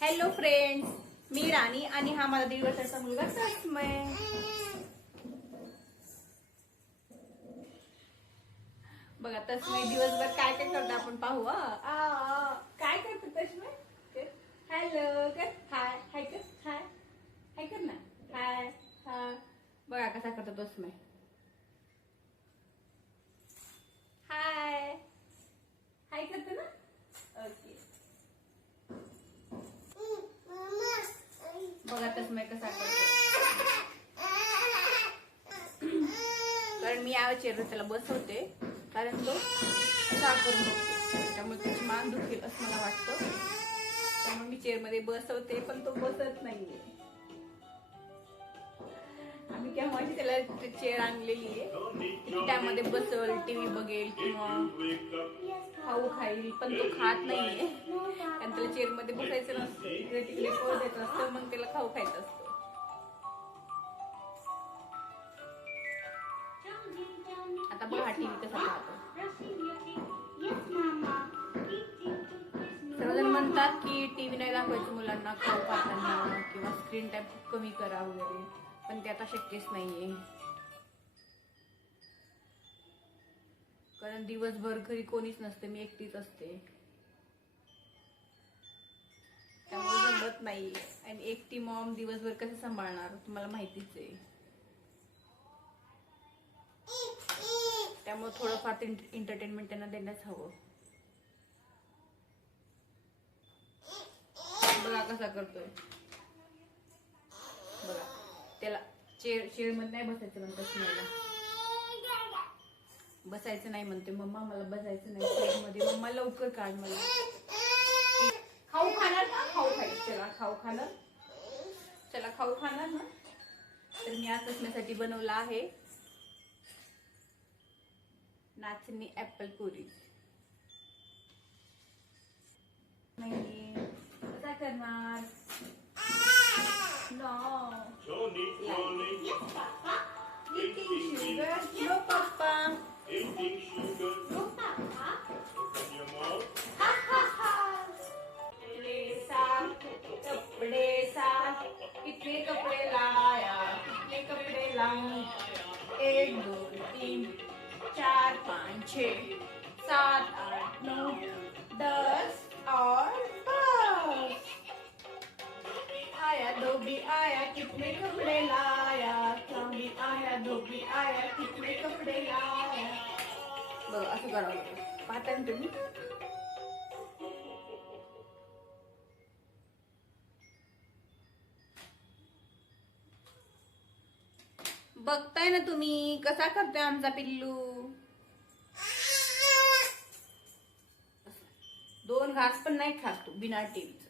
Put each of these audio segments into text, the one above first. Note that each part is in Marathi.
हॅलो फ्रेंड्स, मी राणी आणि हा माझा 1.5 वर्षाचा मुलगा तस्मय. बघा तस्मय दिवसभर काय काय करतो आपण पाहू. काय करतो तस्मय? हॅलो कर, हाय हाय कर, हाय हाय कर ना, हाय हा. बघा कसा करतो तस्मय. हाय हाय करतो ना. ओके, बघा तस्मय कसा करतो. कारण मी या चेअरवर त्याला बसवते, कारण तो असा करून बघतो, त्यामुळे त्याची मान दुखेल असं मला वाटतं. त्यामुळे मी चेअरमध्ये बसवते, पण तो बसत नाहीये. आम्ही केव्हाची त्याला चेअर आणलेली आहे की त्यामध्ये बसल, टीव्ही बघेल किंवा खाऊ खाईल, पण तो खात नाहीये. आणि त्याला चेअरमध्ये बसायचं नसतं, इकडे तिकडे पळ देत असतं, मग त्याला खाऊ खायचं असतं. आता बघा टीव्ही कसा पाहतो. सर्वजण म्हणतात की टीव्ही नाही दाखवायचं मुलांना खाऊ खाताना किंवा स्क्रीन टाइम खूप कमी करा वगैरे, पण ते आता शक्यच नाहीये. कारण दिवसभर घरी कोणीच नसते, मी एकटीच असते, त्यामुळे जमत नाही. आणि एकटी मॉम दिवसभर कसं सांभाळणार तुम्हाला माहितीच आहे. त्यामुळे थोडंफार एंटरटेनमेंट त्यांना देण्याच हवं. बघा कसा करतोय. बघा त्याला चेअर मध्ये नाही बसायचं म्हणतात, मला बसायचं नाही म्हणते. मम्मा मला बसायचं नाही चेअर मध्ये, मम्मा लवकर काढ मला. खाऊ खाणार का? खाऊ खाईल. चला खाऊ खाणार, चला खाऊ खाणार ना. तर मी आज असण्यासाठी बनवला आहे नाचणी ऍपल पुरी. नाही कसा करणार? No eating sugar. No papa. Eating sugar. No papa. Open your mouth. Ha ha ha. कपड़े साफ, कितने कपड़े लाया, कितने कपड़े लाऊं. 1 2 3 4 5 6 7 8 9 10 और बस. आया धोबी आया, कितने कपड़े लाया. धोबी आया, धोबी आया, कितने कपड़े लाया. बघा असं करावं लागतं. पाहता ना तुम्ही. बघताय ना तुम्ही कसा करतोय आमचा पिल्लू. 2 घास पण नाही खात तू बिना टीव्हीचं.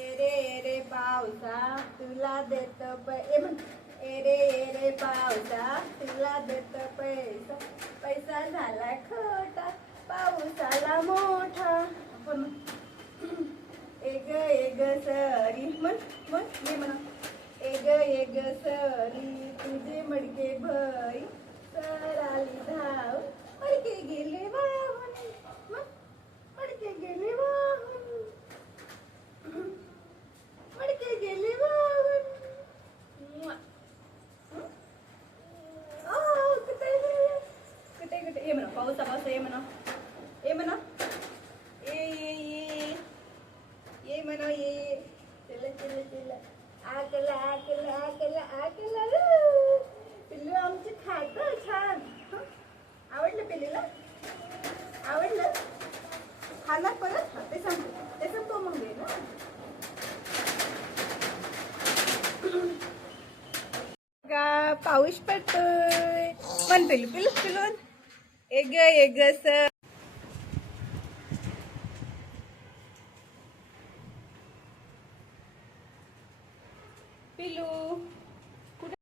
एरे पावसा तुला देत एरे पावसा तुला देत पैसा. पैसा झाला खोटा, पाऊस आला मोठा. आपण एग सरी मन मी म्हणा. एग सरी तुझे मडके भरी, सर आली धाव मडके गेले वाहून. मडके गेले वाहून, मडके गेले वाहून. कुठे ये म्हणा. पाऊसा पाऊसा ये म्हणा. ये म्हणा. ये म्हणा. ये चला आकला आकला आकला आकला. पिल्लू आमचं खातं छान. आवडलं पिल्लूला? आवडलं? खाणार परत? ते संपतो मग दे ना. पाऊस पडतोय. पण पिल्लून एग सर. पिल्लू कुठे?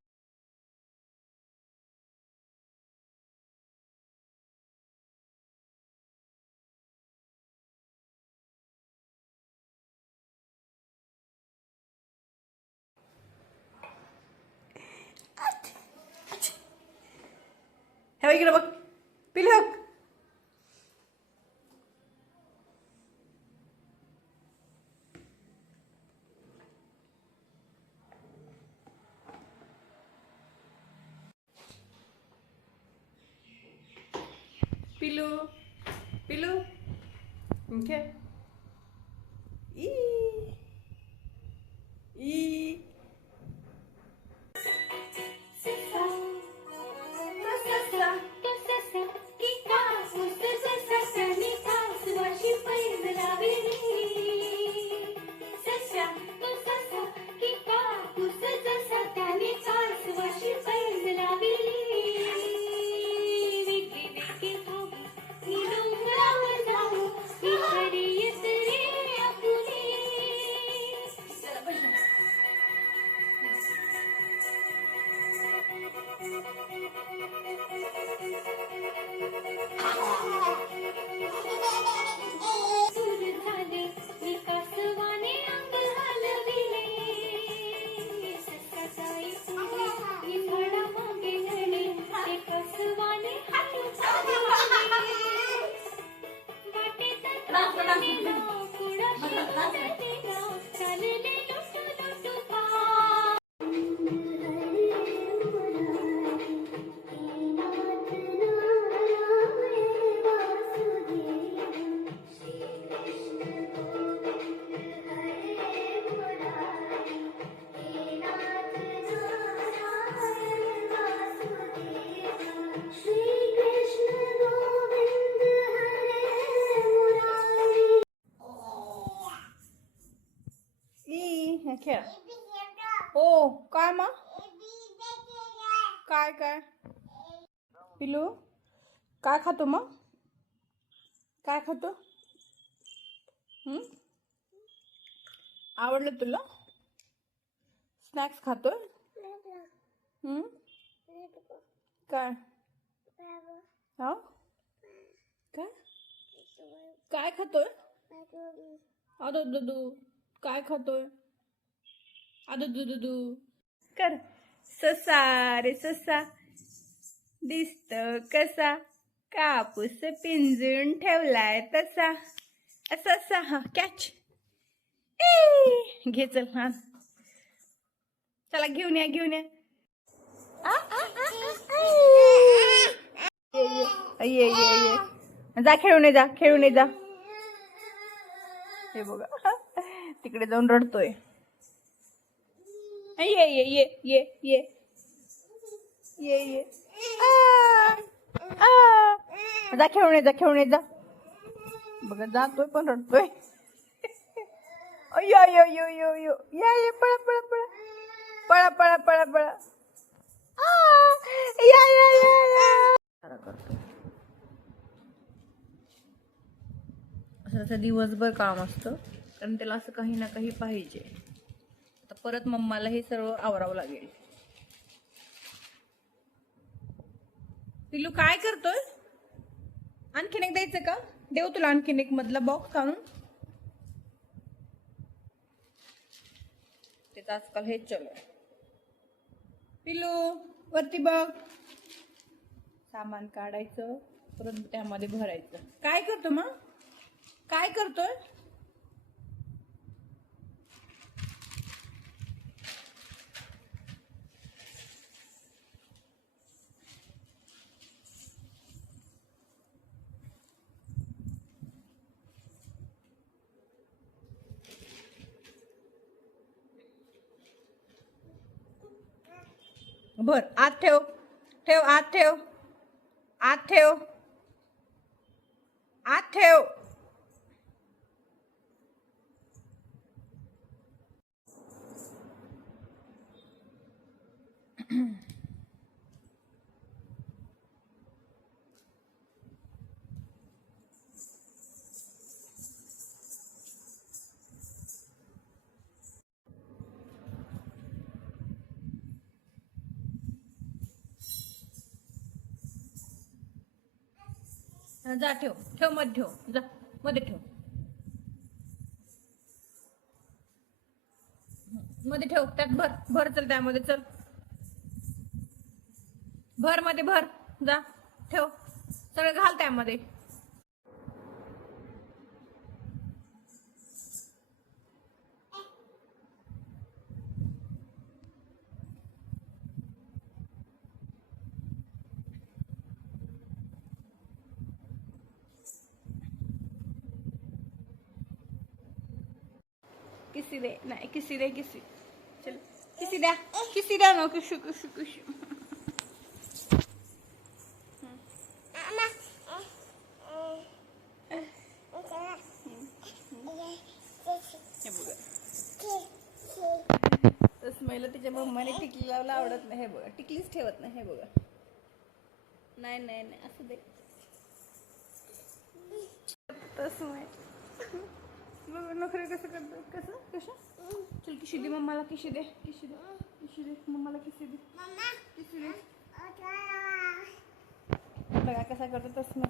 हे इकडे बघ पिल्लू. पिलू पिलू घे. ई ई खेळ. हो काय मग काय काय पिलू काय खातो मग काय खातो? आवडलं तुला? स्नॅक्स खातोय? काय हा काय काय खातोय? अदो दुदू काय खातोय? अदो दुदू कर. ससा रे ससा दिसत कसा कापूस पिंजून ठेवलाय तसा असा असा. हा कॅच घे चल. हा चला घेऊन या घेऊन या. ये जा खेळून ये जा खेळून ये जा. हे बघा तिकडे जाऊन रडतोय. ये ये ये ये ये ये ये जा खेळून ये जा खेळून ये जा. बघा जातोय पण रडतोय. यो यो यो यो यो या ये पळा पळा पळा पळा पळा पळा पळा. या या या या करतो. असं दिवसभर काम असतं कारण त्याला असं काही ना काही पाहिजे. आता परत मम्माला हे सर्व आवरावं लागेल. पिल्लू काय करतोय? आणखीन एक द्यायचं का? देऊ तुला आणखीन एक मधला बॉक्स आणून. ते आजकाल हेच चालू आहे. पिल्लू वरती बघ. सामान काढायचं परत त्यामध्ये भरायचं. काय करतो मग काय करतोय? भर आत ठेव ठेव आत ठेव आत ठेव आत ठेव. जा ठेव ठेव मध्ये ठेव जा मध्ये ठेव मध्ये ठेव. त्यात भर भर चल त्यामध्ये चल भर मध्ये भर जा ठेव सगळं घाल त्यामध्ये. किसी दे नाही किसी दे किसी चल किसी द्या ना कुशू कुशू कुशू हे बघा तस्मयला तिच्या मम्माने टिकली लावला आवडत नाही हे बघा टिकलीच ठेवत नाही हे बघा नाही नाही नाही असं दे तस्मय बघ नखरे कसं करतो कसं चल किशी दे मम्माला किशी दे मम्माला किशी दे बघा कसा करतो तस्मय